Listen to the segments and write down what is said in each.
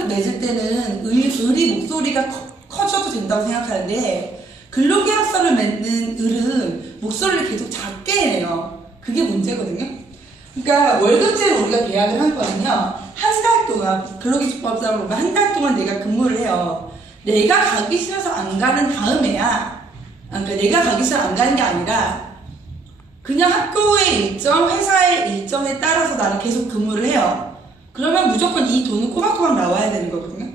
계약을 맺을 때는 을이 목소리가 커져도 된다고 생각하는데 근로계약서를 맺는 을은 목소리를 계속 작게 해요. 그게 문제거든요. 그러니까 월급제로 우리가 계약을 한 거는요. 한 달 동안 근로기준법상으로 보면 한 달 동안 내가 근무를 해요. 내가 가기 싫어서 안 가는 다음에야 그러니까 내가 가기 싫어서 안 가는 게 아니라 그냥 학교의 일정, 회사의 일정에 따라서 나는 계속 근무를 해요. 그러면 무조건 이 돈은 꼬박꼬박 나와야 되는 거거든요.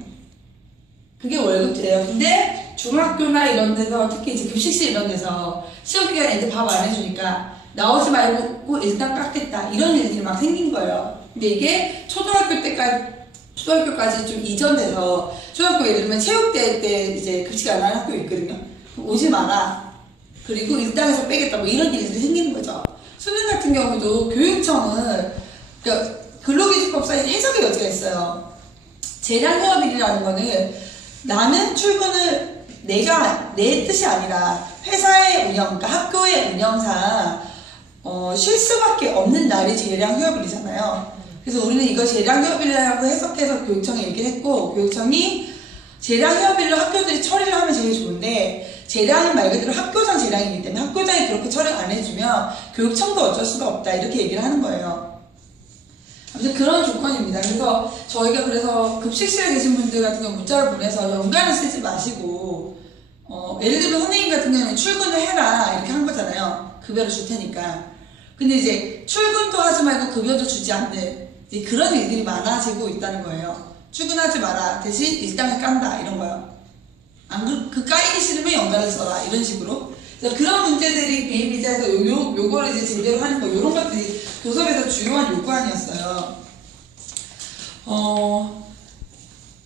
그게 월급제예요. 근데 중학교나 이런 데서 특히 이제 급식실 이런 데서 시험 기간에 이제 밥 안 해주니까 나오지 말고 일단 깎겠다 이런 일들이 막 생긴 거예요. 근데 이게 초등학교까지 좀 이전돼서 초등학교 예를 들면 체육대회 때 이제 급식 안 하는 학교 있거든요. 오지 마라. 그리고 일당에서 빼겠다 뭐 이런 일들이 생기는 거죠. 수능 같은 경우도 교육청은 그러니까 근로기준법상에 해석의 여지가 있어요. 재량휴업일이라는 거는 나는 출근을 내 뜻이 아니라 회사의 운영, 그러니까 학교의 운영상 쉴 수밖에 없는 날이 재량휴업일이잖아요. 그래서 우리는 이거 재량휴업일이라고 해석해서 교육청에 얘기를 했고 교육청이 재량휴업일로 학교들이 처리를 하면 제일 좋은데 재량은 말 그대로 학교장 재량이기 때문에 학교장이 그렇게 처리를 안 해주면 교육청도 어쩔 수가 없다 이렇게 얘기를 하는 거예요. 아무튼 그런 조건입니다. 그래서 저희가 그래서 급식실에 계신 분들 같은 경우 문자를 보내서 연간을 쓰지 마시고 예를 들면 선생님 같은 경우는 출근을 해라 이렇게 한 거잖아요. 급여를 줄 테니까. 근데 이제 출근도 하지 말고 급여도 주지 않는 이제 그런 일들이 많아지고 있다는 거예요. 출근하지 마라 대신 일당을 깐다 이런 거요. 그 까이기 싫으면 연간을 써라 이런 식으로. 그래서 그런 문제들이 비행비자에서 요거를 이제 제대로 하는 거 이런 것들이 교섭에서 주요한 요구안이었어요.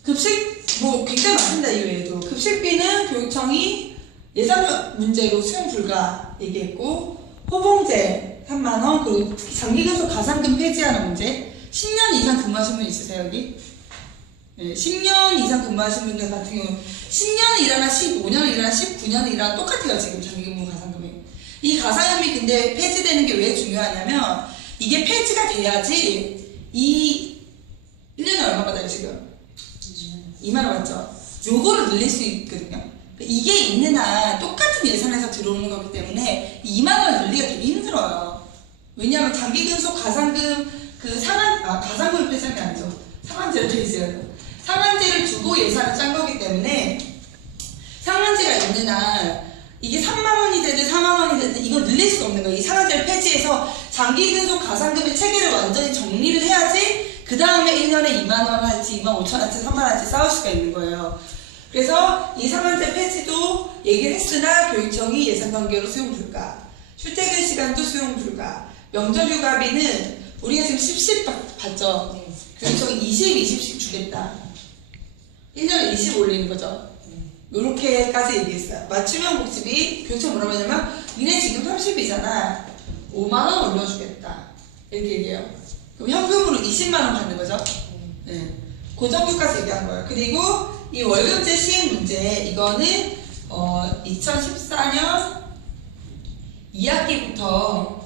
급식 뭐 굉장히 많습니다. 이외에도 급식비는 교육청이 예산 문제로 수용 불가 얘기했고 호봉제 3만원 그리고 특히 장기근속 가산금 폐지하는 문제 10년 이상 근무하신 분 있으세요 여기? 네, 10년 이상 근무하신 분들 같은 경우 10년을 일하나 15년을 일하나 19년을 일하나 똑같아요 지금 장기근무 가산금이. 이 가산금이 근데 폐지되는 게 왜 중요하냐면 이게 폐지가 돼야지 이 1년에 얼마 받아요 지금? 2만원 맞죠? 요거를 늘릴 수 있거든요. 이게 있는 한 똑같은 예산에서 들어오는 거기 때문에 2만원을 늘리기가 되게 힘들어요. 왜냐하면 장기근속 가산금 가산금을 폐지한 게 아니죠. 상한제를 폐지해요. 상한제를 두고 예산을 짠 거기 때문에 상한제가 있는 한 이게 3만원이 되든 4만원이 되든 이걸 늘릴 수가 없는 거예요. 이 상한제를 폐지해서 장기근속 가산금의 체계를 완전히 정리를 해야지 그 다음에 1년에 2만원 할지 2만 5천 할지 3만 할지 싸울 수가 있는 거예요. 그래서 이 상한제 폐지도 얘기를 했으나 교육청이 예산관계로 수용 불가, 출퇴근 시간도 수용 불가, 명절휴가비는 우리가 지금 10씩 받죠. 교육청이 20씩 주겠다. 1년에 20 올리는 거죠. 요렇게까지 얘기했어요. 맞춤형 복지비 교육청 뭐라고 하냐면 니네 지금 30이잖아 5만원 올려주겠다 이렇게 얘기해요. 그럼 현금으로 20만원 받는 거죠. 네. 고정교까지 얘기한 거예요. 그리고 이 월급제 시행 문제 이거는 2014년 2학기부터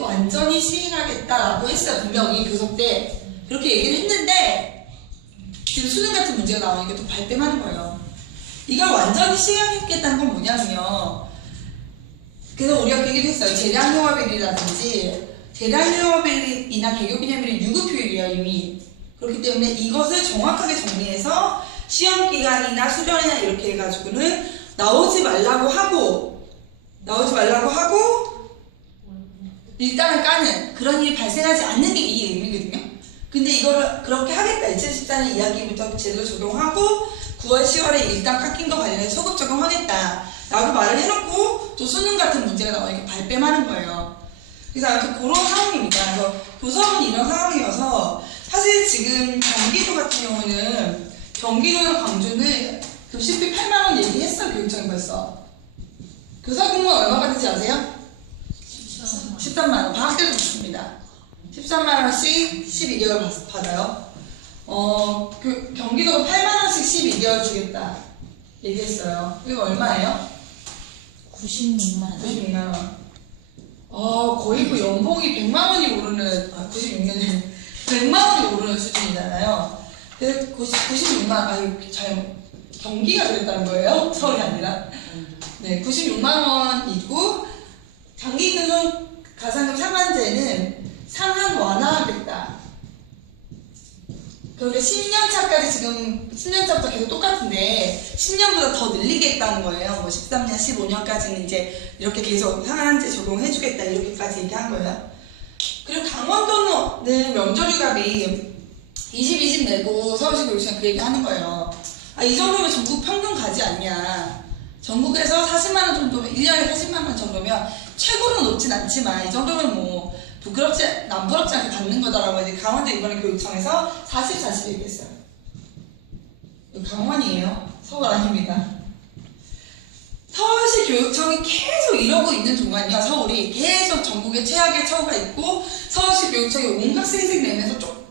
완전히 시행하겠다라고 했어요. 분명히 교섭 때 그렇게 얘기를 했는데 지금 수능 같은 문제가 나오니까 또 발뺌하는 거예요. 이걸 완전히 시행하겠다는 건 뭐냐면요. 그래서 우리가 그 얘기를 했어요. 재량휴업일이라든지 재량휴업일이나 개교기념일은 유급휴일이에요 이미. 그렇기 때문에 이것을 정확하게 정리해서 시험기간이나 수련이나 이렇게 해가지고는 나오지 말라고 하고 일당을 까는 그런 일이 발생하지 않는 게 이 의미거든요. 근데 이거를 그렇게 하겠다. 2014년 2학기부터 제대로 적용하고 9월 10월에 일당 깎인 거 관련해서 소급 적용하겠다 라고 말을 해놓고 또 수능 같은 문제가 나오니까 발뺌하는 거예요. 그래서 아무튼 그런 상황입니다. 그래서 교섭은 이런 상황이어서 사실 지금 경기도 같은 경우는 경기도나 광주는 급식비 8만원 얘기했어요. 교육청이 벌써. 교사공무원 얼마 받는지 아세요? 13만원. 방학 때도 좋습니다. 13만원씩 12개월 받아요. 경기도가 8만원씩 12개월 주겠다 얘기했어요. 이거 얼마예요? 96만원. 거의 그 연봉이 100만원이 오르는 96년에 100만원이 오르는 수준이잖아요. 그래서 96만, 경기가 그랬다는 거예요? 서울이 아니라. 네, 96만 원이고, 장기근손 가산금 상한제는 상한 완화하겠다. 그러니까 10년 차까지 지금 10년 차부터 계속 똑같은데 10년보다 더 늘리겠다는 거예요. 뭐 13년, 15년까지는 이제 이렇게 계속 상한제 적용해주겠다 이렇게까지 얘기한 거예요. 그리고 강원도는 명절휴가비 20 내고 서울시 교육청 그 얘기 하는 거예요. 아, 이 정도면 전국 평균 가지 않냐. 전국에서 40만 원 정도면 1년에 40만 원 정도면 최고로 높진 않지만 이 정도면 뭐 남부럽지 않게 받는 거다라고 이제 강원도 이번에 교육청에서 40 얘기했어요. 강원이에요. 서울 아닙니다. 서울시 교육청이 계속 이러고 있는 동안요. 서울이 계속 전국에 최악의 처우가 있고 서울시 교육청이 온갖 세색 내면서 조금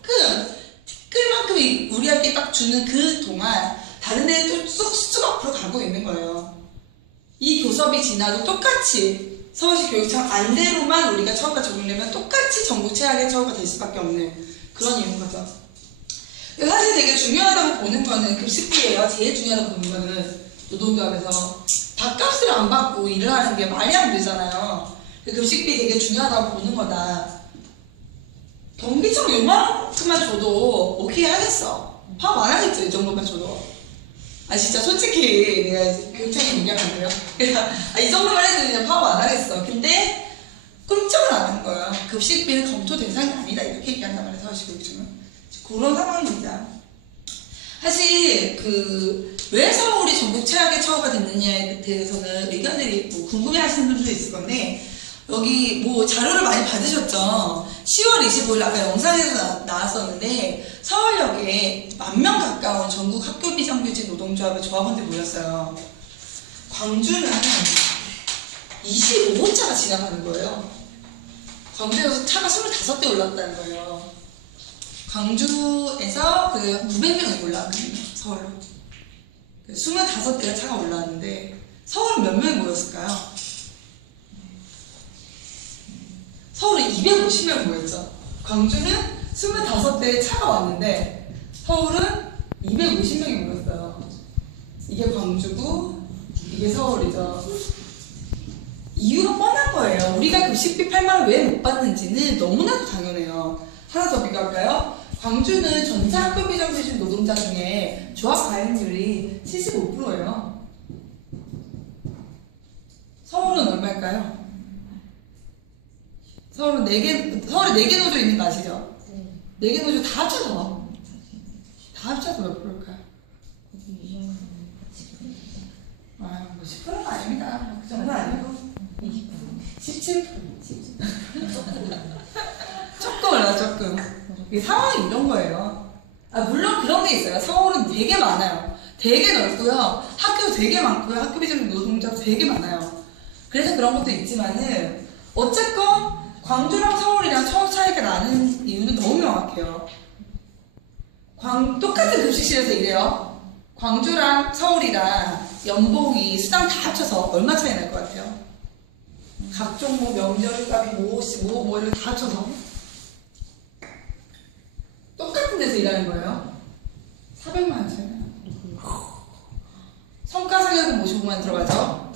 티끌만큼 우리한테 딱 주는 그 동안 다른 데는 또 쑥쑥 앞으로 가고 있는 거예요. 이 교섭이 지나도 똑같이 서울시 교육청 안대로만 우리가 처우가 적용되면 똑같이 전국 최악의 처우가 될 수밖에 없는 그런 이유인 거죠. 사실 되게 중요하다고 보는 거는 급식비예요. 제일 중요하다고 보는 거는 노동조합에서 밥값을 안 받고 일을 하는 게 말이 안 되잖아요. 급식비 되게 중요하다고 보는 거다. 경기청 요만큼만 줘도 오케이 하겠어. 파업 안 하겠죠, 이 정도만 줘도. 아, 진짜 솔직히 내가 교육청에 얘기하면 돼요. 이 정도만 해도 그냥 파업 안 하겠어. 근데 꿈쩍을 안 하는 거예요. 급식비는 검토 대상이 아니다 이렇게 얘기한단 말이에요. 서울시 교육청은 그런 상황입니다. 사실 왜 서울이 전국 최악의 처우가 됐느냐에 대해서는 의견들이 뭐 궁금해하시는 분들도 있을 건데 여기 뭐 자료를 많이 받으셨죠. 10월 25일 아까 영상에서 나왔었는데 서울역에 10,000명 가까운 전국 학교 비정규직 노동조합의 조합원들이 모였어요. 광주는 25호차가 지나가는 거예요. 광주에서 차가 25대 올랐다는 거예요. 광주에서 900명이 올라왔거든요. 서울로. 25대가 차가 올라왔는데 서울은 몇 명이 모였을까요? 서울은 250명 모였죠. 광주는 25대에 차가 왔는데 서울은 250명이 모였어요. 이게 광주고 이게 서울이죠. 이유가 뻔한 거예요. 우리가 급식비 8만원 왜 못 받는지는 너무나도 당연해요. 하나 더 비교할까요? 광주는 전체 학교 비정규직 노동자 중에 조합 가입률이 75%예요. 서울은 얼마일까요? 서울에 4개 노조 있는 거 아시죠? 4개 노조 다 합쳐서 몇 프로일까요? 뭐 10%는 아닙니다. 그 정도는 아니고 17%. 조금 올라 조금. 이게 상황이 이런 거예요. 물론 그런 게 있어요. 서울은 되게 많아요. 되게 넓고요. 학교도 되게 많고요. 학교 비정 노동자 되게 많아요. 그래서 그런 것도 있지만은 어쨌건 광주랑 서울이랑 처우 차이가 나는 이유는 너무 명확해요. 똑같은 급식실에서 일해요. 광주랑 서울이랑 연봉이 수당 다 합쳐서 얼마 차이 날 것 같아요? 각종 명절값이 이런 다 합쳐서 똑같은 데서 일하는 거예요. 400만 원 차이 나요. 성과상여금 55만 원 들어가죠.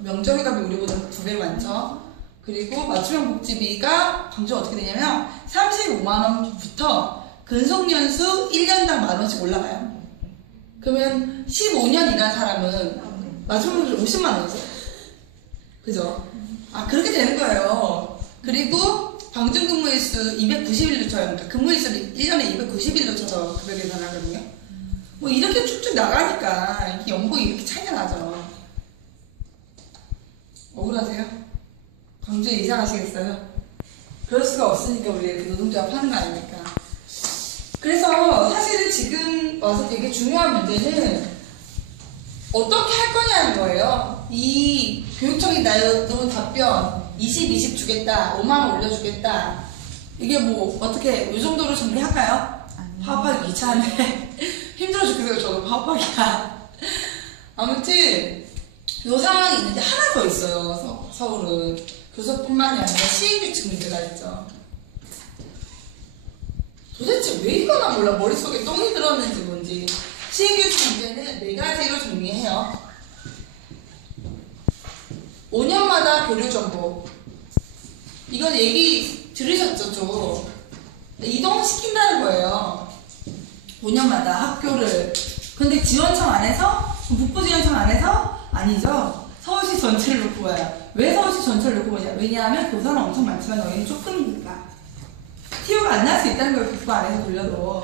명절값이 우리보다 2배 많죠. 그리고 맞춤형 복지비가 광주가 어떻게 되냐면 35만 원부터 근속연수 1년당 10,000원씩 올라가요. 그러면 15년 일한 사람은 맞춤형 복지 50만 원이죠. 그죠? 그렇게 되는 거예요. 그리고 방중 근무일수 290일로 쳐요. 그러니까 근무일수를 1년에 290일로 쳐서 급여 계산하거든요. 뭐 이렇게 쭉쭉 나가니까 이렇게 연봉이 이렇게 차이가 나죠. 억울하세요? 광주에 이사 가시겠어요? 그럴 수가 없으니까 우리 이렇게 노동조합 하는 거 아닙니까? 그래서 사실은 지금 와서 되게 중요한 문제는 어떻게 할 거냐는 거예요. 이 교육청이 나도 답변 20 주겠다, 5만 원 올려주겠다. 이게 뭐 어떻게 이 정도로 정리할까요? 파업하기 귀찮은데 힘들어 죽겠어요. 저도 파업하기가. 아무튼 이 상황이 있는데 하나 더 있어요. 서울은 교섭뿐만이 아니라 시행규칙 문제가 있죠. 도대체 왜 이거나 몰라. 머릿속에 똥이 들었는지 뭔지. 시행규칙 문제는 4가지로 정리해요. 5년마다 교류 정보. 이건 얘기 들으셨죠? 저 이동시킨다는 거예요. 5년마다 학교를. 근데 지원청 안에서? 북부지원청 안에서? 아니죠. 서울시 전체를 놓고 봐요. 왜 서울시 전체를 놓고 보냐? 왜냐하면 교사는 엄청 많지만 여기는 조금이니까. 티오가 안 날 수 있다는 걸 북부 안에서 돌려도.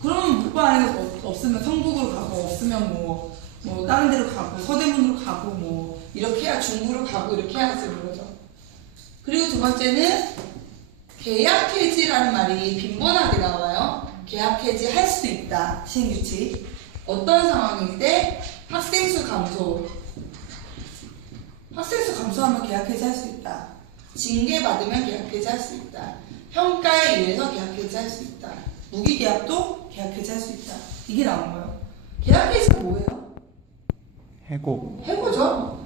그러면 북부 안에서 없으면 성북으로 가고, 없으면 뭐 다른 데로 가고, 서대문으로 가고, 뭐 이렇게 해야 중구로 가고, 이렇게 해야지 그러죠. 그리고 두 번째는 계약 해지라는 말이 빈번하게 나와요. 계약 해지 할 수 있다. 시행규칙. 어떤 상황일 때? 학생 수 감소. 학생 수 감소하면 계약 해지 할 수 있다. 징계 받으면 계약 해지 할 수 있다. 평가에 의해서 계약 해지 할 수 있다. 무기 계약도 계약 해지 할 수 있다. 이게 나온 거예요. 계약 해지가 뭐예요? 해고. 해고죠.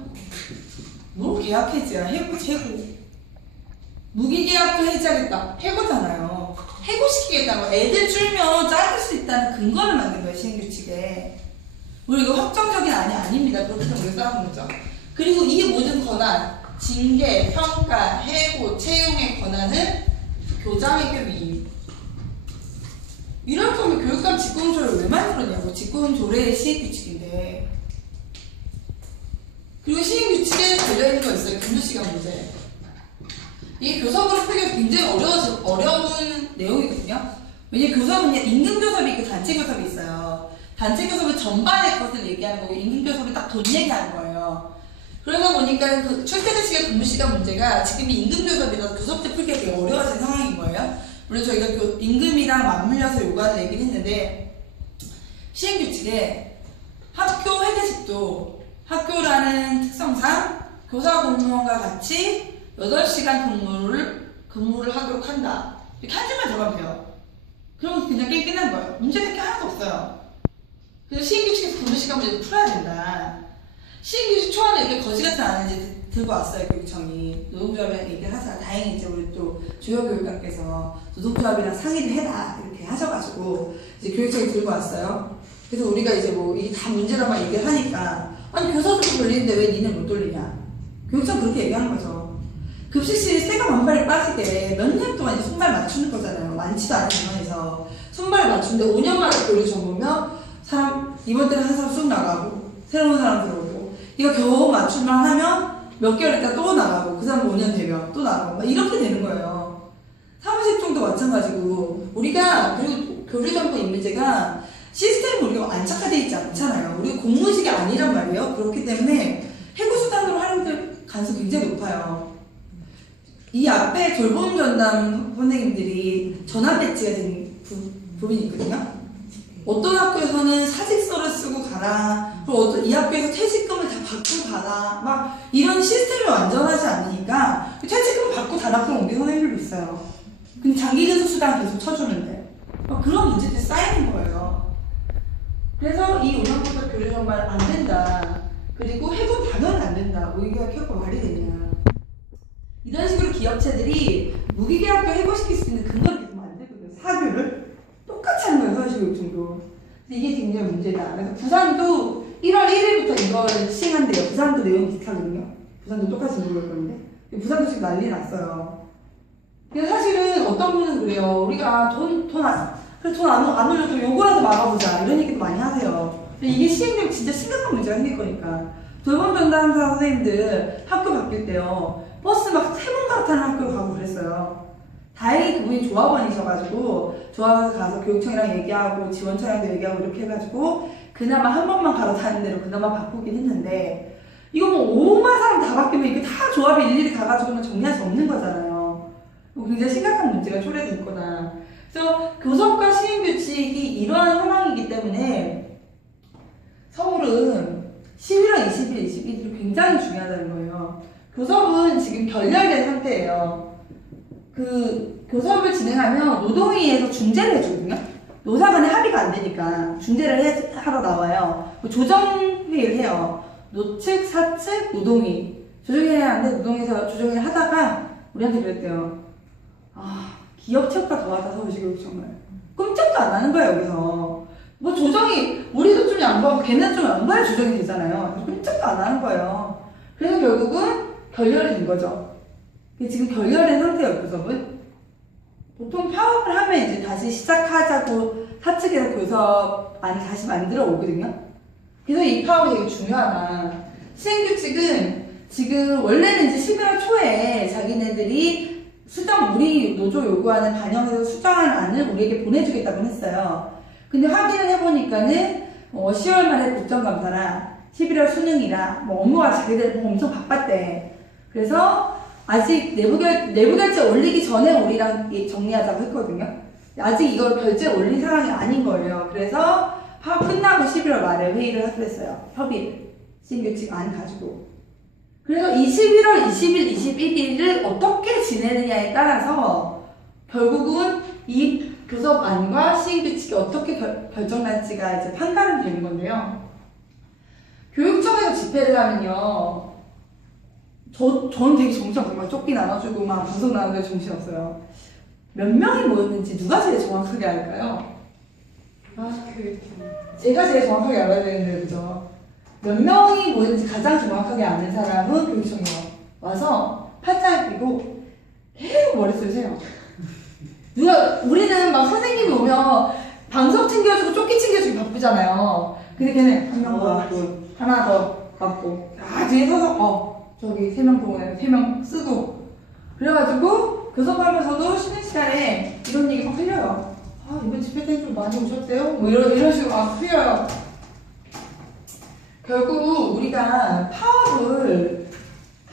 뭐 계약 해지야. 해고. 무기 계약도 해지하겠다. 해고잖아요. 해고시키겠다고. 애들 줄면 자를 수 있다는 근거를 만든 거예요. 시행규칙에. 우리 이거 확정적인 안이 아닙니다. 그렇기 때문에 우리가 싸우는 거죠. 그리고 이 모든 권한, 징계, 평가, 해고, 채용의 권한은 교장에게 위임. 이럴 거면 교육감 직권조례를 왜 만들었냐고. 직권조례의 시행규칙인데. 그리고 시행규칙에 걸려있는 거 있어요. 근무시간 문제. 이게 교섭으로 풀기가 굉장히 어려운 내용이거든요. 왜냐면 교섭은 임금교섭이 있고 단체교섭이 있어요. 단체교섭은 전반의 것을 얘기하는 거고, 임금교섭은 딱 돈 얘기하는 거예요. 그러다 보니까 그 출퇴근시간 근무시간 문제가 지금 임금교섭이라서 교섭 때 풀기가 되게 어려워진 상황인 거예요. 물론 저희가 임금이랑 맞물려서 요구하는 얘기를 했는데, 시행규칙에 학교 회계식도 학교라는 특성상 교사 공무원과 같이 8시간 근무를 하도록 한다. 이렇게 한 줄만 들어가면 돼요. 그러면 그냥 게임 끝난 거예요. 문제될 게 하나도 없어요. 그래서 시행규칙에서 근무시간 문제를 풀어야 된다. 시행규칙 초안에 이렇게 거지같은 안을 이제 들고 왔어요. 교육청이. 노동조합이랑 얘기를 하자. 다행히 이제 우리 또 조여교육감께서 노동조합이랑 상의를 해라. 이렇게 하셔가지고 이제 교육청이 들고 왔어요. 그래서 우리가 이제 뭐 이게 다 문제라만 얘기를 하니까, 아니 교사들도 돌리는데 왜 니는 못 돌리냐. 교육청 그렇게 얘기하는 거죠. 급식실이 새가 만발이 빠지게 몇 년 동안 이제 손발 맞추는 거잖아요. 많지도 않은 상황에서 손발 맞추는데 5년 만에 교류 정보면 사람 이번 때는 한 사람 쑥 나가고 새로운 사람 들어오고, 이거 겨우 맞출만 하면 몇 개월 있다 또 나가고, 그 사람 5년 되면 또 나가고, 막 이렇게 되는 거예요. 사무실종도 마찬가지고. 우리가 그리고 교류 정보 인문제가 시스템이 우리가 안착화되어 있지 않잖아요. 우리가 공무직이 아니란 말이에요. 그렇기 때문에 해고수단으로 활용될 가능성이 굉장히 높아요. 이 앞에 돌봄 전담 선생님들이 전환 배치가 된 부분이 있거든요. 어떤 학교에서는 사직서를 쓰고 가라, 그리고 이 학교에서 퇴직금을 다 받고 가라, 막 이런 시스템이 완전하지 않으니까 퇴직금 받고 다른 학교로 옮긴 선생님들도 있어요. 근데 장기근속 수당 계속 쳐주는데 막 그런 문제들이 쌓이는 거예요. 그래서 이 운영부터 교류 정말 안 된다. 그리고 해도 당연히 안 된다. 뭐 이게 결코 말이 되냐. 이런 식으로 기업체들이 무기계약도 해고시킬 수 있는 근거를 계속 만들거든요. 사규를 똑같이 하는 거예요. 서울시교육청도. 근데 이게 굉장히 문제다. 그래서 부산도 1월 1일부터 이걸 시행한대요. 부산도 내용 비슷하거든요. 부산도 똑같이 물을 건데 부산도 지금 난리 났어요. 근데 사실은 어떤 분은 그래요. 우리가 돈 안 올려도 요거라도 막아보자, 이런 얘기도 많이 하세요. 근데 이게 시행되면 진짜 심각한 문제가 생길 거니까. 돌봄 전담사 선생님들 학교 바뀔 때요, 버스 막 3번 갈아타는 학교로 가고 그랬어요. 다행히 그분이 조합원이셔가지고 조합원에서 가서 교육청이랑 얘기하고 지원청이랑도 얘기하고 이렇게 해가지고 그나마 한 번만 갈아타는 대로 그나마 바꾸긴 했는데, 이거 뭐 5만 사람 다 바뀌면 이게 다 조합이 일일이 가가지고는 정리할 수 없는 거잖아요. 굉장히 심각한 문제가 초래될 거다. 그래서 교섭과 시행규칙이 이러한 상황이기 때문에 서울은 11월 20일, 21일이 굉장히 중요하다는 거예요. 교섭은 지금 결렬된 상태예요. 그 교섭을 진행하면 노동위에서 중재를 해주거든요. 노사 간에 합의가 안 되니까 중재를 하러 나와요. 조정회의를 해요. 노측, 사측, 노동위. 조정회의를 하는데 노동위에서 조정회의를 하다가 우리한테 그랬대요. 기업 체육과 더하다 서울시교육 정말. 꼼짝도 안 하는 거예요, 여기서. 뭐 조정이, 우리도 좀 양보하고 걔는 좀 양보해야 조정이 되잖아요. 꼼짝도 안 하는 거예요. 그래서 결국은 결렬이 된 거죠. 지금 결렬된 상태예요, 교섭은. 보통 파업을 하면 이제 다시 시작하자고 사측에서 교섭 안을 다시 만들어 오거든요. 그래서 이 파업이 되게 중요하다. 시행규칙은 지금 원래는 이제 11월 초에 자기네들이 우리 노조 요구하는 반영해서 수정한 안을 우리에게 보내주겠다고 했어요. 근데 확인을 해보니까는 10월 말에 국정감사랑 11월 수능이라 뭐 업무가 자기들 엄청 바빴대. 그래서 아직 내부 결제 올리기 전에 우리랑 정리하자고 했거든요. 아직 이걸 결제 올린 상황이 아닌 거예요. 그래서 파업 끝나고 11월 말에 회의를 하기로 했어요. 협의를. 신규칙 안 가지고. 그래서 이 11월 20일, 21일을 어떻게 지내느냐에 따라서 결국은 이 교섭안과 시행규칙이 어떻게 결정날지가 이제 판단이 되는 건데요. 교육청에서 집회를 하면요. 저는 되게 정신없어요. 막 쪽지 나눠주고 막 방송 나누는데 정신없어요. 몇 명이 모였는지 누가 제일 정확하게 알까요? 제가 제일 정확하게 알아야 되는데, 그죠? 몇 명이 모였는지 가장 정확하게 아는 사람은 교육청에 와서 팔짱을 끼고 계속 머릿속을 세요. 우리는 막 선생님이 오면 방석 챙겨주고 조끼 챙겨주기 바쁘잖아요. 근데 걔는 한 명 더 받고, 하나 더 받고, 뒤에 서서, 저기 3명 동원해, 3명 쓰고. 그래가지고, 교섭하면서도 쉬는 시간에 이런 얘기 막 흘려요. 이번 집회 때 좀 많이 오셨대요? 뭐 이런 식으로 막 흘려요. 결국 우리가 파업을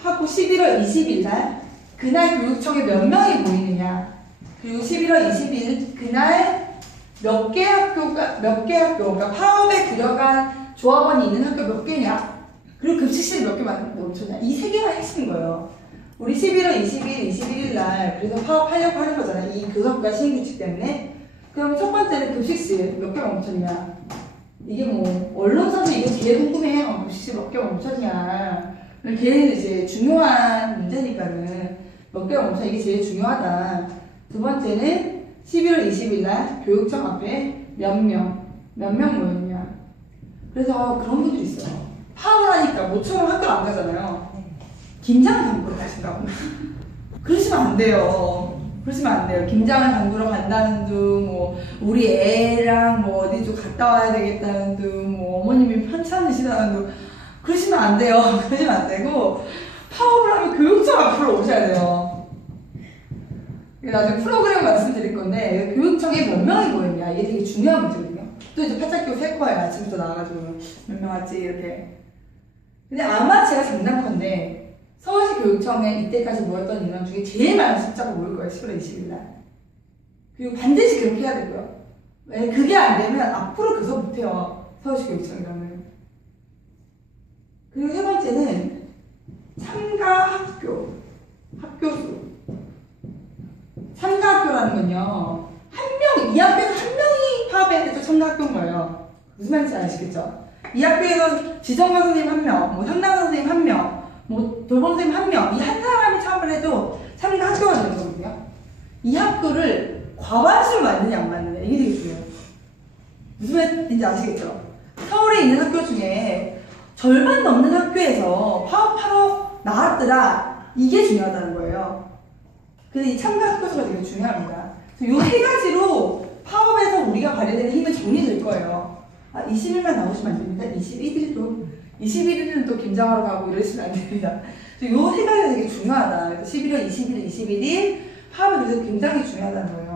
하고 11월 20일 날, 그날 교육청에 몇 명이 모이느냐, 그리고 11월 20일 그날 몇 개 학교, 그러니까 파업에 들어간 조합원이 있는 학교 몇 개냐, 그리고 급식실 몇 개 멈췄냐, 이 세 개가 핵심인 거예요. 우리 11월 20일, 21일 날 그래서 파업하려고 하는 거잖아요. 이 교섭과 시행규칙 때문에. 그럼 첫 번째는 급식실 몇 개 멈췄냐. 이게 뭐 언론사도 이게 제일 궁금해요. 급식실 몇 개 멈췄냐. 걔는 이제 중요한 문제니까는 몇 개 멈췄냐, 이게 제일 중요하다. 두 번째는 11월 20일 날 교육청 앞에 몇 명 모였냐. 그래서 그런 분들이 있어요. 파업을 하니까 모처럼 학교 안 가잖아요. 김장 담그러 가신다고. 그러시면 안 돼요. 김장을 담그러 간다는 둥, 뭐 우리 애랑 뭐 어디 좀 갔다 와야 되겠다는 둥, 뭐 어머님이 편찮으시다는 둥, 그러시면 안 돼요. 그러시면 안 되고, 파업을 하면 교육청 앞으로 오셔야 돼요. 나중에 프로그램 말씀드릴 건데, 교육청에 몇 명이 모였냐, 이게 되게 중요한 문제거든요. 또 이제 팔짝 끼고 셀 거예요. 아침부터 나와가지고 몇 명 왔지 이렇게. 근데 아마 제가 장담컨대 서울시 교육청에 이때까지 모였던 인원 중에 제일 많은 숫자가 모일 거예요. 11월 20일 날. 그리고 반드시 그렇게 해야 되고요. 왜 그게 안 되면 앞으로 교섭 못해요. 서울시 교육청이라면. 그리고 세 번째는 참가 학교 수. 참가 학교라는 건요, 이 학교에서 한 명이 파업에 해서 참가 학교인 거예요. 무슨 말인지 아시겠죠? 이 학교에서 지정과 선생님 1명, 뭐 상담 선생님 1명, 뭐 돌봄 선생님 1명, 이 한 사람이 참여를 해도 참가 학교가 되는 거거든요. 이 학교를 과반수를 맞느냐 안 맞느냐, 이게 되게 중요해요. 무슨 말인지 아시겠죠? 서울에 있는 학교 중에 절반 넘는 학교에서 파업하러 나왔더라, 이게 중요하다는 거예요. 그래서 이 참가 학교 수가 되게 중요합니다. 이 세 가지로 파업에서 우리가 발휘되는 힘은 정리될 거예요. 20일만 나오시면 안 됩니다. 21일은 또 김장하러 가고 이러시면 안 됩니다. 이 세 가지가 되게 중요하다. 11월 20일, 21일 파업이 그래서 굉장히 중요하다는 거예요.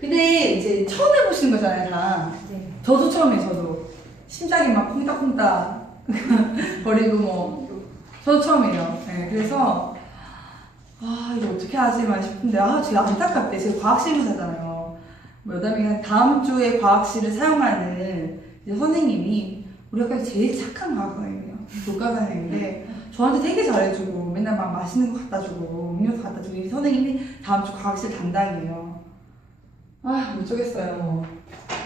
근데 이제 처음 해보시는 거잖아요, 다. 네. 저도 처음에 저도 심장이 막 콩닥콩닥 거리고 뭐 저도 처음이에요. 네, 그래서 이거 어떻게 하지만 싶은데 제가 안타깝대. 제가 과학실무사잖아요. 뭐 여담이 다음 주에 과학실을 사용하는 이제 선생님이 우리 학교에서 제일 착한 과학 선생님이에요. 교과 선생님인데 저한테 되게 잘해주고 맨날 막 맛있는 거 갖다 주고 음료수 갖다 주고, 이 선생님이 다음 주 과학실 담당이에요. 못 쪼겠어요.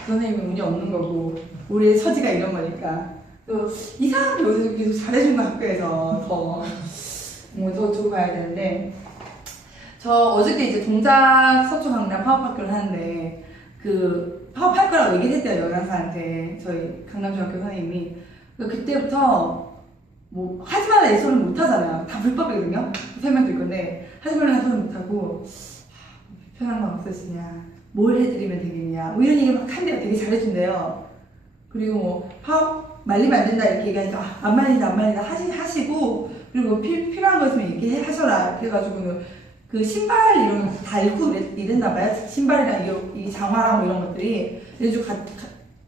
그 선생님은 운이 없는 거고 우리의 처지가 이런 거니까 또 이상하게 여기서 계속 잘해주는 학교에서 더 두고 가야 되는데, 저 어저께 이제 동작 서초 강남 파업학교를 하는데 그 파업할 거라고 얘기를 했대요, 영양사한테. 저희 강남중학교 선생님이. 그때부터 뭐 하지 말라 이 소리는 못 하잖아요. 다 불법이거든요. 설명드릴 건데 하지 말라는 소리는 못 하고 불편한 건 없으시냐, 뭘 해드리면 되겠냐, 뭐 이런 얘기 막 한대요. 되게 잘해준대요. 그리고 뭐 파업 말리면 안 된다 이렇게 얘기하니까 안 말린다 하시고, 그리고 필요한 거 있으면 얘기하셔라. 그래가지고 그 신발 이런 거 다 읽고 이랬나 봐요. 신발이랑 이 장화랑 이런 것들이. 그래서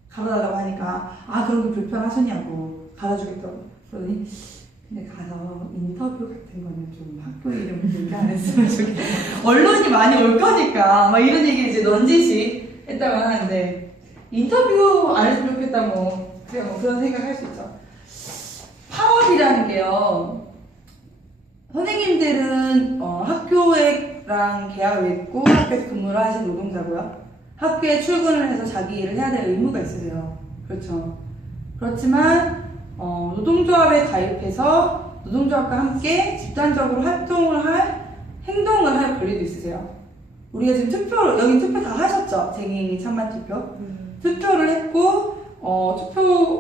갈아달라고 하니까 그런 게 불편하셨냐고 갈아주겠다고. 그러더니 근데 가서 인터뷰 같은 거는 좀 학교 이름 얘기 안 했으면 좋겠다. 언론이 많이 올 거니까 막 이런 얘기 이제 넌지시 했다고 하는데, 인터뷰 안 했으면 좋겠다 뭐 그래 뭐 그런 생각 할 수 있죠. 파업이라는 게요, 선생님들은 학교랑 계약을 맺고 학교에서 근무를 하신 노동자고요. 학교에 출근을 해서 자기 일을 해야 될 의무가 있으세요. 그렇죠. 그렇지만 노동조합에 가입해서 노동조합과 함께 집단적으로 행동을 할 권리도 있으세요. 우리가 지금 여기 투표 다 하셨죠? 쟁의 찬반 투표. 투표를 했고,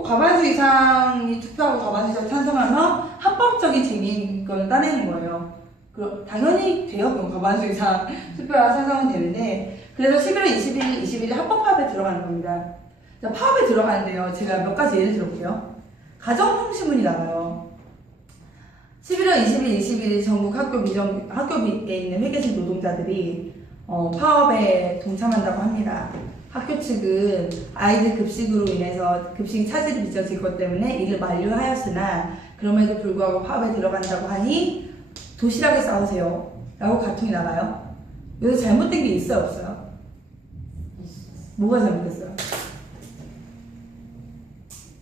과반수 이상이 투표하고 과반수 이상 찬성하면 합법적인 쟁의권을 따내는 거예요. 당연히 돼요. 그럼 과반수 이상 투표와 찬성은 되는데, 그래서 11월 20일 합법 파업에 들어가는 겁니다. 자, 파업에 들어가는데요. 제가 몇 가지 예를 들어볼게요. 가정통신문이 나가요. 11월 20일 전국 학교에 있는 회계직 노동자들이 파업에 동참한다고 합니다. 학교 측은 아이들 급식으로 인해서 급식이 차질이 빚어질 것 때문에 이를 만류하였으나 그럼에도 불구하고 파업에 들어간다고 하니 도시락을 싸우세요 라고 가통이 나가요. 여기서 잘못된 게 있어요, 없어요? 뭐가 잘못됐어요?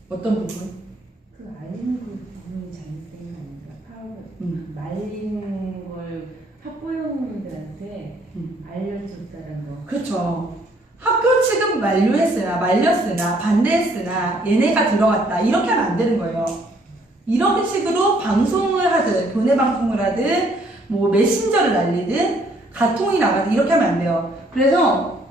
어떤 부분? 그 알리는 부분이 잘못된 거 아닌가? 파업을 말리는 걸 학부형들한테 알려줬다는 거. 그렇죠. 학교 측은 말렸으나 반대했으나 얘네가 들어갔다 이렇게 하면 안 되는 거예요. 이런 식으로 방송을 하든 교내 방송을 하든 뭐 메신저를 날리든 가통이 나가든 이렇게 하면 안 돼요. 그래서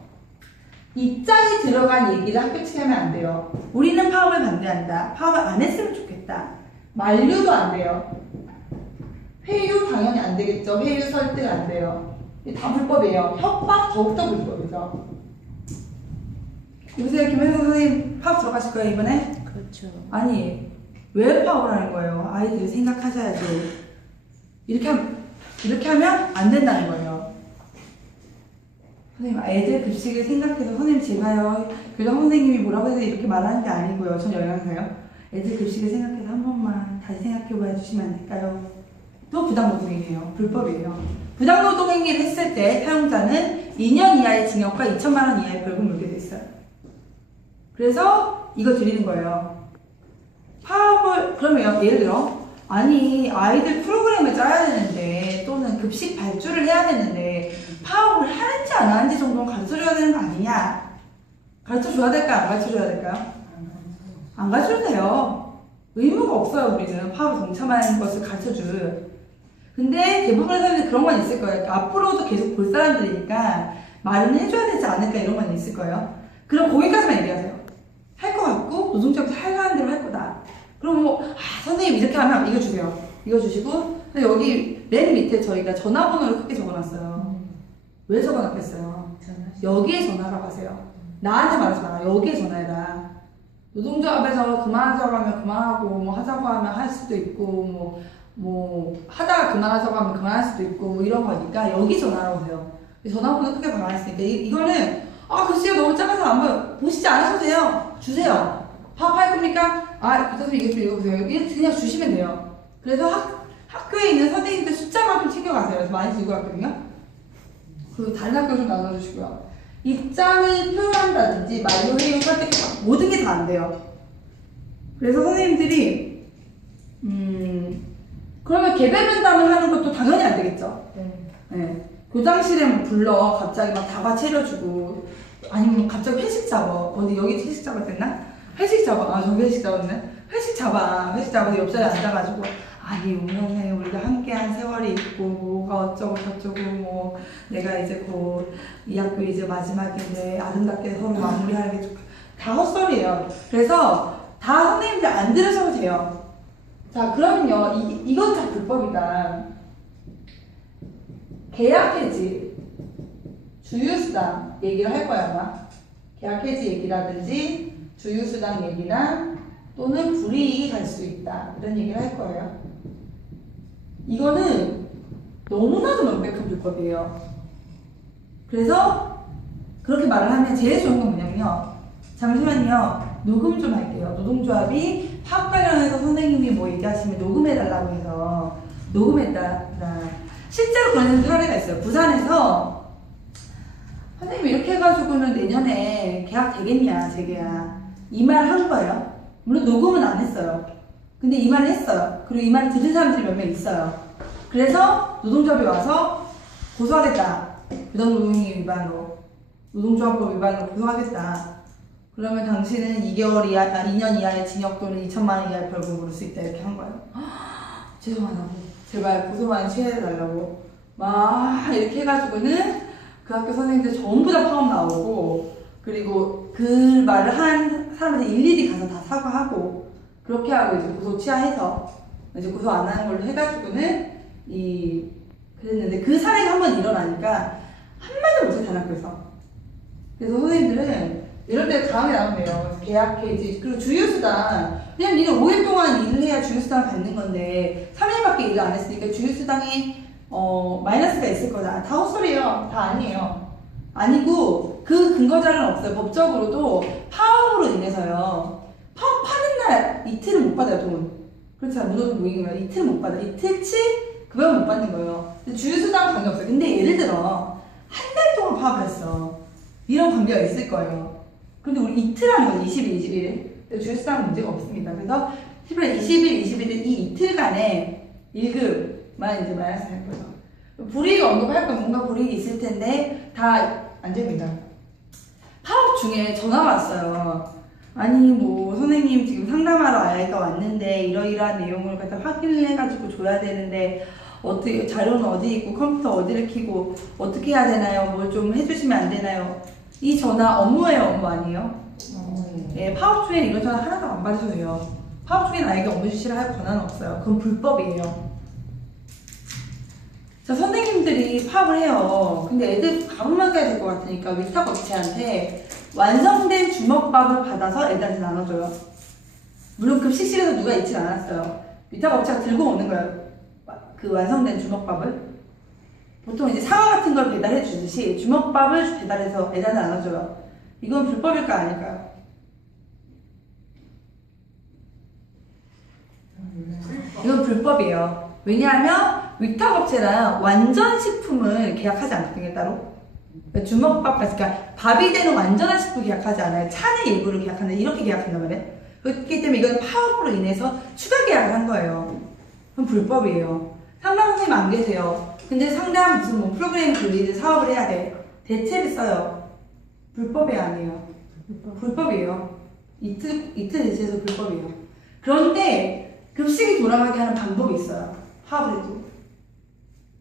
입장이 들어간 얘기를 학교 측에 하면 안 돼요. 우리는 파업을 반대한다. 파업을 안 했으면 좋겠다. 만류도 안 돼요. 회유 당연히 안 되겠죠. 회유 설득 안 돼요. 다 불법이에요. 협박 더욱더 불법이죠. 여보세요, 김혜성 선생님 파업 들어가실 거예요 이번에? 그렇죠. 아니 왜 파업을 하는 거예요? 아이들이 생각하셔야죠. 이렇게 하면 안 된다는 거예요. 선생님, 애들 급식을 생각해서 선생님 제가요, 교장 선생님이 뭐라고 해서 이렇게 말하는 게 아니고요. 전 영양사요. 애들 급식을 생각해서 한 번만 다시 생각해봐 주시면 안 될까요? 또 부당노동행위예요. 불법이에요. 부당노동행위를 했을 때 사용자는 2년 이하의 징역과 2천만 원 이하의 벌금 물게 돼 있어요. 그래서 이거 드리는 거예요. 파업을, 그러면 예를 들어, 아니 아이들 프로그램을 짜야 되는데 또는 급식 발주를 해야 되는데 파업을 하는지 안 하는지 정도는 가르쳐줘야 되는 거 아니냐? 가르쳐줘야 될까요? 안 가르쳐줘야 될까요? 안 가르쳐도 돼요. 의무가 없어요. 우리는 파업에 동참하는 것을 가르쳐줄. 근데 대부분의 사람들이 그런 건 있을 거예요. 그러니까 앞으로도 계속 볼 사람들이니까 말은 해줘야 되지 않을까 이런 건 있을 거예요. 그럼 거기까지만 얘기하세요. 할 것 같고 노동자부터 하라는 대로 할 거다. 그럼 뭐 선생님 이렇게 하면 이거 주세요. 이거 주시고 여기 맨 밑에 저희가 전화번호를 크게 적어놨어요. 왜 적어놨겠어요? 여기에 전화라고 하세요. 나한테 말하지 마라. 여기에 전화해라. 노동조합에서 그만하자고 하면 그만하고 뭐 하자고 하면 할 수도 있고 뭐 하다가 그만하자고 하면 그만할 수도 있고 뭐 이런 거니까 여기 전화라고 해요. 전화번호 크게 박아놨으니까 이거는 글쎄요 너무 작아서 안 보여. 보시지 않으셔도 돼요. 주세요. 파업할 겁니까? 교사님 이거 좀 읽어보세요. 이렇게 그냥 주시면 돼요. 그래서 학교에 있는 선생님들 숫자만큼 챙겨가세요. 그래서 많이 들고 왔거든요. 그리고 다른 학교 좀 나눠주시고요. 입장을 표현한다든지 만류 회의 설득 모든 게 다 안 돼요. 그래서 선생님들이 그러면 개별 면담을 하는 것도 당연히 안 되겠죠. 네. 교장실에 불러 갑자기 막 다과 차려주고 아니면 갑자기 회식 잡아. 어디 여기 회식 잡았댔나? 회식 잡아. 저기 회식 잡았네. 회식 잡아. 옆자리에 앉아가지고 아니 운영생이 우리가 함께한 세월이 있고 뭐가 어쩌고 저쩌고 뭐 내가 이제 곧 이 학교 이제 마지막인데 아름답게 서로 마무리하는 게 다 헛소리예요. 그래서 다 선생님들 안 들으셔도 돼요. 자 그러면요 이건 다 불법이다. 계약 해지, 주유수당 얘기를 할 거야 아마. 계약 해지 얘기라든지 주유수당 얘기나 또는 불이익이 갈 수 있다 이런 얘기를 할 거예요. 이거는 너무나도 명백한 불법이에요. 그래서 그렇게 말을 하면 제일 좋은 건 뭐냐면요. 잠시만요. 녹음 좀 할게요. 노동조합이 파업 관련해서 선생님이 뭐 얘기하시면 녹음해달라고 해서 녹음했다. 실제로 그런 사례가 있어요. 부산에서 선생님 이렇게 해가지고는 내년에 계약 되겠냐 재계약 이 말 한 거예요. 물론 녹음은 안 했어요. 근데 이 말을 했어요. 그리고 이 말을 들은 사람들이 몇 명 있어요. 그래서 노동조합이 와서 고소하겠다. 부당노동행위 위반으로 노동조합법 위반으로 고소하겠다. 그러면 당신은 2개월 이하, 2년 이하의 징역 또는 2천만 원 이하의 벌금 물을 수 있다 이렇게 한 거예요. 죄송하다고 제발 고소만 취해달라고 막 이렇게 해가지고는 그 학교 선생님들 전부 다 파업 나오고 그리고 그 말을 한 사람한테 일일이 가서 다 사과하고 그렇게 하고 이제 고소 취하해서 이제 고소 안 하는 걸로 해가지고는 그랬는데 그 사례가 한 번 일어나니까 한마디 못해 단학교에서. 그래서 선생님들은 이럴 때 다음에 나오네요. 계약 해지 그리고 주휴수당. 왜냐면 니는 5일 동안 일을 해야 주휴수당을 받는 건데 3일밖에 일을 안 했으니까 주휴수당이 마이너스가 있을 거다. 다 헛소리예요. 다 아니에요. 아니고 그 근거자료는 없어요. 법적으로도 파업으로 인해서요. 파업하는 날 이틀은 못 받아요. 돈. 그렇잖아. 무노동 노동이면 이틀은 못 받아. 이틀치 급여는 못 받는 거예요. 주휴수당은 관계없어요. 근데 예를 들어 한 달 동안 파업을 했어. 이런 관계가 있을 거예요. 근데 우리 이틀 하는 거지. 20일, 21일. 주휴수당은 문제가 없습니다. 그래서 11월 20일, 21일 이 이틀간의 1급만 이제 마이너스 할 거예요. 불이익 언급할 건 뭔가 불이익이 있을 텐데 다 안 됩니다. 파업 중에 전화가 왔어요. 아니 뭐 선생님 지금 상담하러 아이가 왔는데 이러이러한 내용을 갖다 확인을 해가지고 줘야 되는데 어떻게 자료는 어디 있고 컴퓨터 어디를 켜고 어떻게 해야 되나요? 뭘 좀 해주시면 안 되나요? 이 전화 업무예요, 업무 아니에요? 예, 파업 중에는 이런 전화 하나도 안 받으셔도 돼요. 파업 중에는 아이에게 업무 지시를 할 권한은 없어요. 그건 불법이에요. 자, 선생님들이 파업을 해요. 근데 애들 밥을 먹여야 될 것 같으니까 위탁업체한테 완성된 주먹밥을 받아서 애들한테 나눠줘요. 물론 급식실에서 누가 있진 않았어요. 위탁업체가 들고 오는 거예요. 그 완성된 주먹밥을. 보통 이제 사과 같은 걸 배달해 주듯이 주먹밥을 배달해서 애들한테 나눠줘요. 이건 불법일까 아닐까요? 이건 불법이에요. 왜냐하면 위탁업체랑 완전 식품을 계약하지 않거든요, 따로. 그러니까 주먹밥, 그러니까 밥이 되는 완전한 식품 계약하지 않아요. 차는 일부를 계약하는데 이렇게 계약한단 말이에요. 그렇기 때문에 이건 파업으로 인해서 추가 계약을 한 거예요. 그럼 불법이에요. 상담 선생님 안 계세요. 근데 상담 무슨 뭐 프로그램 돌리든 사업을 해야 돼. 대체를 써요. 불법이 아니에요. 불법이에요. 이틀 대체해서 불법이에요. 그런데 급식이 돌아가게 하는 방법이 있어요. 파업을 해도.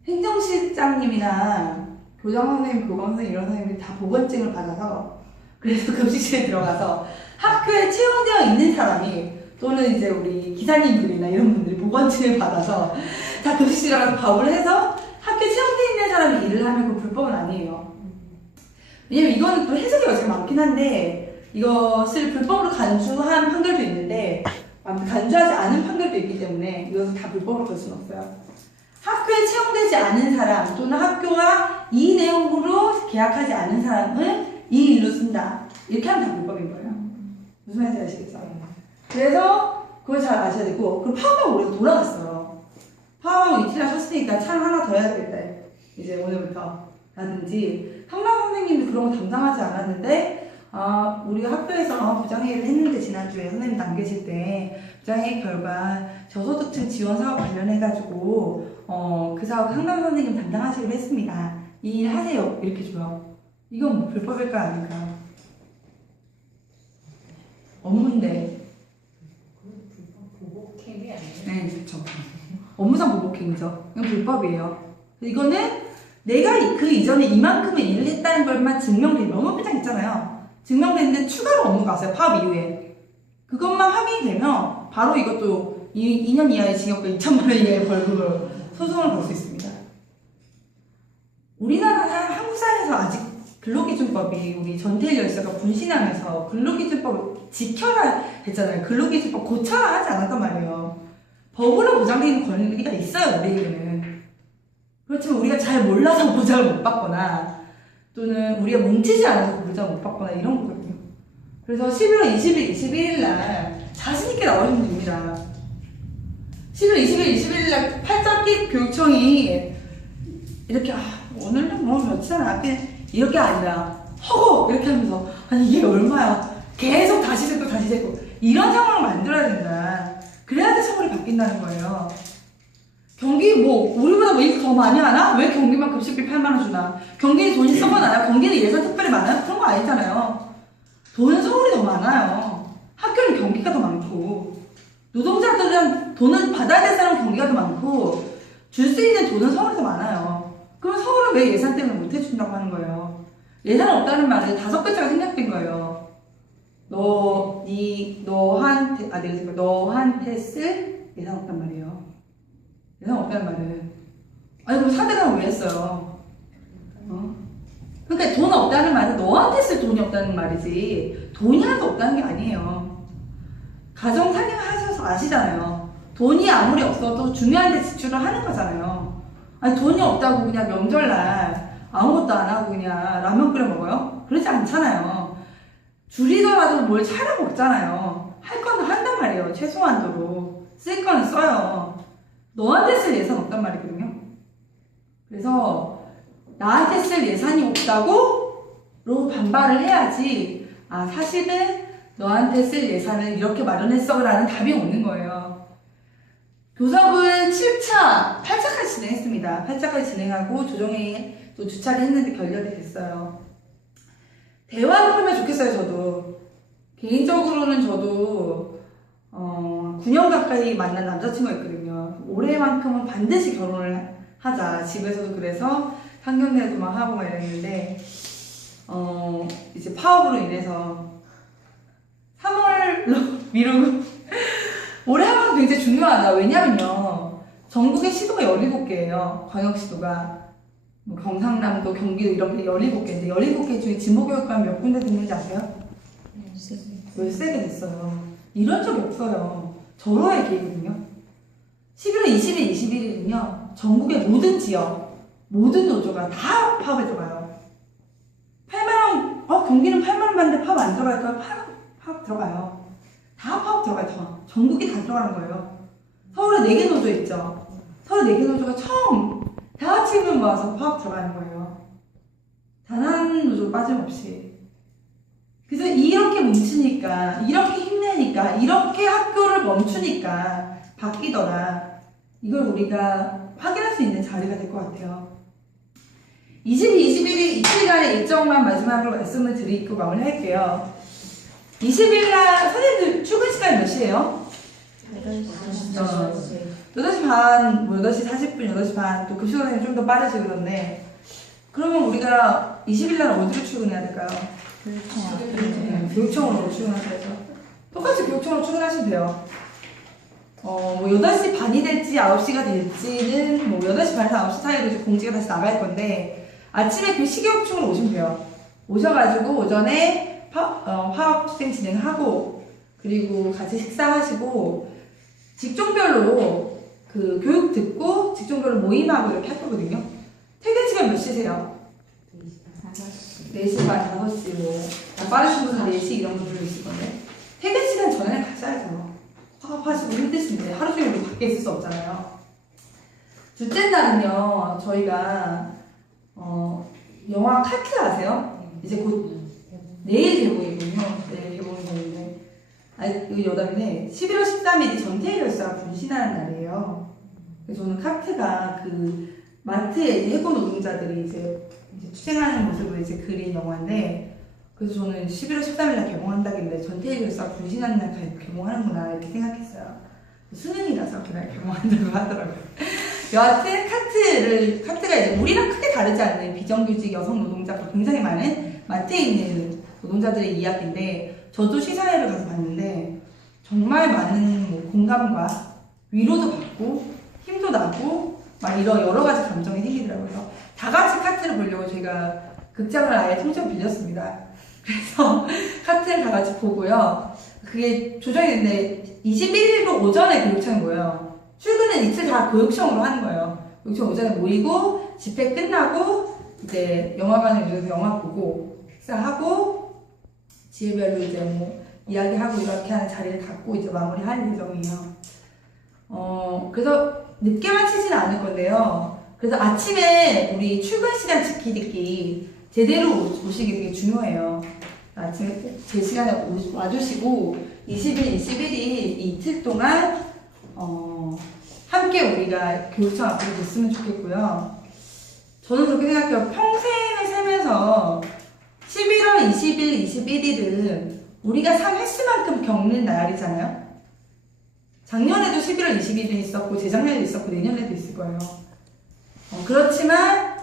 행정실장님이나 교장 선생님, 교감 선생님 이런 선생님이 다 보건증을 받아서 그래서 급식실에 들어가서 학교에 채용되어 있는 사람이 또는 이제 우리 기사님들이나 이런 분들이 보건증을 받아서 다 급식실에 가서 파업을 해서 학교에 채용되어 있는 사람이 일을 하면 그 불법은 아니에요. 왜냐면 이거는 또 해석이 어차피 많긴 한데 이것을 불법으로 간주한 판결도 있는데 간주하지 않은 판결도 있기 때문에 이것을 다 불법으로 볼 수는 없어요. 학교에 채용되지 않은 사람 또는 학교와 이 내용으로 계약하지 않은 사람을 이 일로 쓴다. 이렇게 하면 다 불법인 거예요. 무슨 말인지 아시겠죠? 그래서 그걸 잘 아셔야 되고 그럼 파업하고 우리가 돌아갔어요. 파업하고 이틀이나 쉬었으니까 차를 하나 더 해야 되겠다. 이제 오늘부터. 라든지 상담 선생님도 그런 거 담당하지 않았는데 우리가 학교에서 부장회의를 했는데 지난주에 선생님 안 계실 때 부장회의 결과 저소득층 지원 사업 관련해가지고 그 사업 상담 선생님 담당하시기로 했습니다. 이 일 하세요. 이렇게 줘요. 이건 뭐 불법일까 아닐까? 업무인데. 보복 행위 아니에요? 네, 그렇죠. 업무상 보복행위죠. 이건 불법이에요. 이거는 내가 그 이전에 이만큼의 일을 했다는 것만 증명되면 업무부장 있잖아요. 증명됐는데 추가로 업무가 왔어요. 파업 이후에. 그것만 확인이 되면 바로 이것도 2년 이하의 징역과 2천만 원 이하의 벌금으로 소송을 걸 수 있습니다. 우리나라 한국 사회에서 아직 근로기준법이 우리 전태일 열사가 분신하면서 근로기준법을 지켜라 했잖아요. 근로기준법 고쳐라 하지 않았단 말이에요. 법으로 보장되어 있는 권리가 있어요, 우리에게는. 그렇지만 우리가 잘 몰라서 보장을 못 받거나 또는 우리가 뭉치지 않아서 보장을 못 받거나 이런 거거든요. 그래서 11월 20일, 21일 날 자신있게 나오시면 됩니다. 11월 20일, 21일 날 팔짝기 교육청이 이렇게 오늘은 뭐 며칠 안 할게 이렇게 아니라 허고 이렇게 하면서 아니 이게 얼마야 계속 다시 세고 다시 세고 이런 상황을 만들어야 된다. 그래야지 서울이 바뀐다는 거예요. 경기 뭐 우리보다 뭐 일 더 많이 하나? 왜 경기만 급식비 8만 원 주나? 경기는 돈이 썩어나요? 경기는 예산 특별히 많아요? 그런 거 아니잖아요. 돈은 서울이 더 많아요. 학교는 경기가 더 많고 노동자들은 돈을 받아야 될 사람은 경기가 더 많고 줄 수 있는 돈은 서울이 더 많아요. 그럼 서울은 왜 예산 때문에 못 해준다고 하는 거예요? 예산 없다는 말에 5글자가 생략된 거예요. 너한테 쓸 예산 없단 말이에요. 예산 없다는 말은. 아니, 그럼 사대강은 왜 했어요? 그러니까 돈 없다는 말은 너한테 쓸 돈이 없다는 말이지, 돈이 하나도 없다는 게 아니에요. 가정 상임 하셔서 아시잖아요. 돈이 아무리 없어도 중요한데 지출을 하는 거잖아요. 아니, 돈이 없다고 그냥 명절날 아무것도 안 하고 그냥 라면 끓여 먹어요? 그러지 않잖아요. 줄이더라도 뭘 차려 먹잖아요. 할 건 한단 말이에요. 최소한도로. 쓸 건 써요. 너한테 쓸 예산 없단 말이거든요. 그래서 나한테 쓸 예산이 없다고로 반발을 해야지 사실은 너한테 쓸 예산을 이렇게 마련했어 라는 답이 오는 거예요. 교섭은 7차, 8차까지 진행했습니다. 8차까지 진행하고 조정회의 또 주차를 했는데 결렬이 됐어요. 대화를 하면 좋겠어요. 저도 개인적으로는 저도 9년 가까이 만난 남자친구가 있거든요. 올해만큼은 반드시 결혼을 하자. 집에서도 그래서 상견례도 막 하고 막 이랬는데 이제 파업으로 인해서 3월로 미루고 올해 하면 굉장히 중요하다. 왜냐면요, 전국에 시도가 17개예요. 광역시도가 뭐 경상남도, 경기도 이렇게 17개인데 17개 중에 진보교육관 몇 군데 됐는지 아세요? 13개 됐어요. 이런 적이 없어요. 절호의 기회거든요. 11월 20일, 21일은요 전국의 모든 지역, 모든 노조가 다 파업에 들어가요. 8만원, 경기는 8만원 받는데 파업 안 들어갈까요? 파업 들어가요. 다 파업 들어가요. 전국이 다 들어가는 거예요. 서울에 4개 노조 있죠. 서울 4개 노조가 처음 다 같이 힘을 모아서 파업 들어가는 거예요. 단 한 노조 빠짐없이. 그래서 이렇게 뭉치니까, 이렇게 힘내니까, 이렇게 학교를 멈추니까 바뀌더라. 이걸 우리가 확인할 수 있는 자리가 될 것 같아요. 22, 21일 이틀간의 일정만 마지막으로 말씀을 드리고 마무리할게요. 20일날 선생님들 출근 시간이 몇 시예요? 8시 반, 뭐 8시 40분, 8시 반, 또 급식 선생님 좀 더 빠르시 그런데, 그러면 우리가 20일날 어디로 출근해야 될까요? 교육청으로 출근하셔야죠. 똑같이 교육청으로 출근하시면 돼요. 뭐 8시 반이 될지 9시가 될지는 뭐 8시 반에서 9시 사이로 이제 공지가 다시 나갈 건데, 아침에 그 시교육청으로 오시면 돼요. 오셔가지고 오전에 화학생 진행하고, 그리고 같이 식사하시고, 직종별로 그 교육 듣고 직종별로 모임하고 이렇게 할 거거든요. 퇴근 시간 몇 시세요? 4시 반, 5시 뭐 빠르신 분은 4시 이런 분들 있을 건데 퇴근 시간 전에 가셔야죠. 화합하시고 힘드신데 하루 종일 밖에 있을 수 없잖아요. 둘째 날은요 저희가 영화 카트 아세요? 이제 곧 내일 개봉이군요. 내일 개봉이 되는데 이거 여담인데 11월 13일이 전태일 열사가 분신하는 날이에요. 그래서 저는 카트가 그 마트에 이제 해고 노동자들이 이제 투쟁하는 모습을 이제 그린 영화인데, 그래서 저는 11월 13일 날 개봉한다길래 전태일 열사가 분신하는 날 개봉하는구나 이렇게 생각했어요. 수능이라서 그날 경험한다고 하더라고요. 여하튼 카트가 이제 우리랑 크게 다르지 않는 비정규직 여성 노동자가 굉장히 많은 마트에 있는 노동자들의 이야기인데 저도 시사회를 가서 봤는데 정말 많은 뭐 공감과 위로도 받고 힘도 나고 막 이런 여러 가지 감정이 생기더라고요. 그래서 다 같이 카트를 보려고 저희가 극장을 아예 통째로 빌렸습니다. 그래서 카트를 다 같이 보고요. 그게 조정이 됐는데 21일도 오전에 교육청이 모여요. 출근은 이틀 다 교육청으로 하는 거예요. 교육청 오전에 모이고 집회 끝나고 이제 영화관에 들어서 영화 보고 식사하고 지혜별로 이제 뭐 이야기하고 이렇게 하는 자리를 갖고 이제 마무리할 예정이에요. 그래서 늦게 마치진 않을 건데요. 그래서 아침에 우리 출근 시간 지키기 제대로 오시기 되게 중요해요. 아침에 꼭 제 시간에 와주시고 20일, 21일 이틀 동안 함께 우리가 교육청 앞으로 됐으면 좋겠고요. 저는 그렇게 생각해요. 평생을 살면서 11월 20일, 21일은 우리가 산 횟수만큼 겪는 날이잖아요. 작년에도 11월 20일이 있었고 재작년에도 있었고 내년에도 있을 거예요. 그렇지만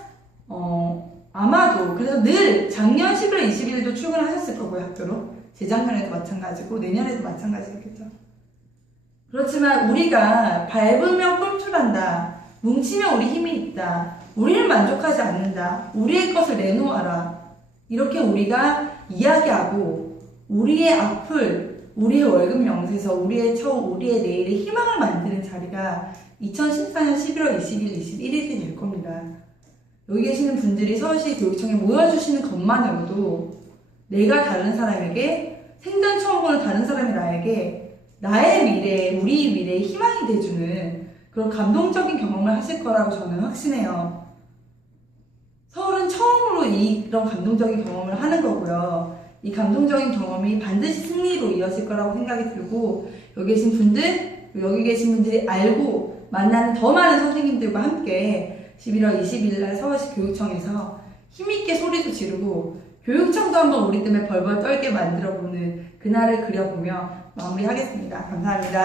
아마도 그래서 늘 작년 11월 20일도 출근하셨을 거고요. 학교로. 재작년에도 마찬가지고 내년에도 마찬가지겠죠. 그렇지만 우리가 밟으면 꼼출한다. 뭉치면 우리 힘이 있다. 우리는 만족하지 않는다. 우리의 것을 내놓아라. 이렇게 우리가 이야기하고 우리의 앞을 우리의 월급 명세서 우리의 처우, 우리의 내일의 희망을 만드는 자리가 2014년 11월 20일, 21일이 될 겁니다. 여기 계시는 분들이 서울시 교육청에 모여주시는 것만으로도 내가 다른 사람에게 생전 처음 보는 다른 사람이 나에게 나의 미래, 우리 미래의 희망이 돼주는 그런 감동적인 경험을 하실 거라고 저는 확신해요. 서울은 처음으로 이런 감동적인 경험을 하는 거고요. 이 감동적인 경험이 반드시 승리로 이어질 거라고 생각이 들고 여기 계신 분들이 알고 만나는 더 많은 선생님들과 함께 11월 20일 날 서울시 교육청에서 힘있게 소리도 지르고 교육청도 한번 우리 때문에 벌벌 떨게 만들어보는 그날을 그려보며 마무리하겠습니다. 감사합니다.